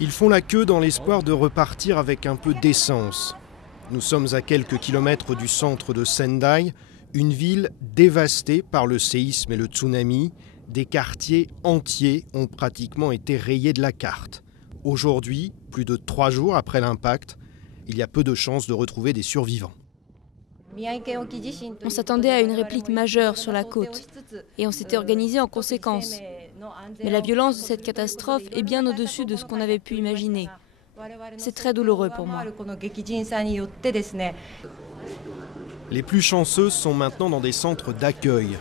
Ils font la queue dans l'espoir de repartir avec un peu d'essence. Nous sommes à quelques kilomètres du centre de Sendai, une ville dévastée par le séisme et le tsunami. Des quartiers entiers ont pratiquement été rayés de la carte. Aujourd'hui, plus de 3 jours après l'impact, il y a peu de chances de retrouver des survivants. On s'attendait à une réplique majeure sur la côte et on s'était organisé en conséquence. Mais la violence de cette catastrophe est bien au-dessus de ce qu'on avait pu imaginer. C'est très douloureux pour moi. Les plus chanceux sont maintenant dans des centres d'accueil.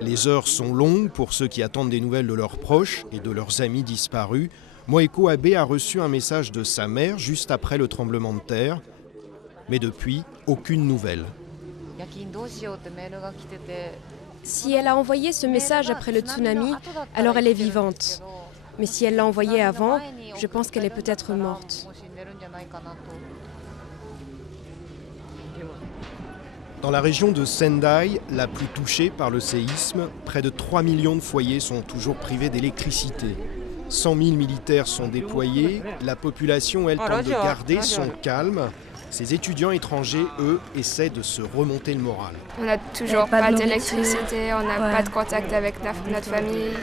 Les heures sont longues pour ceux qui attendent des nouvelles de leurs proches et de leurs amis disparus. Moeko Abe a reçu un message de sa mère juste après le tremblement de terre. Mais depuis, aucune nouvelle. Si elle a envoyé ce message après le tsunami, alors elle est vivante. Mais si elle l'a envoyé avant, je pense qu'elle est peut-être morte. Dans la région de Sendai, la plus touchée par le séisme, près de 3 millions de foyers sont toujours privés d'électricité. 100 000 militaires sont déployés, la population, elle, tente de garder son calme. Ces étudiants étrangers, eux, essaient de se remonter le moral. On n'a toujours pas d'électricité, on n'a pas de contact avec notre famille.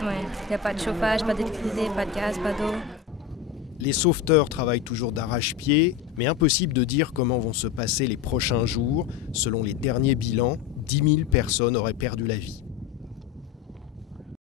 Il n'y a pas de chauffage, pas d'électricité, pas de gaz, pas d'eau. Les sauveteurs travaillent toujours d'arrache-pied, mais impossible de dire comment vont se passer les prochains jours. Selon les derniers bilans, 10 000 personnes auraient perdu la vie.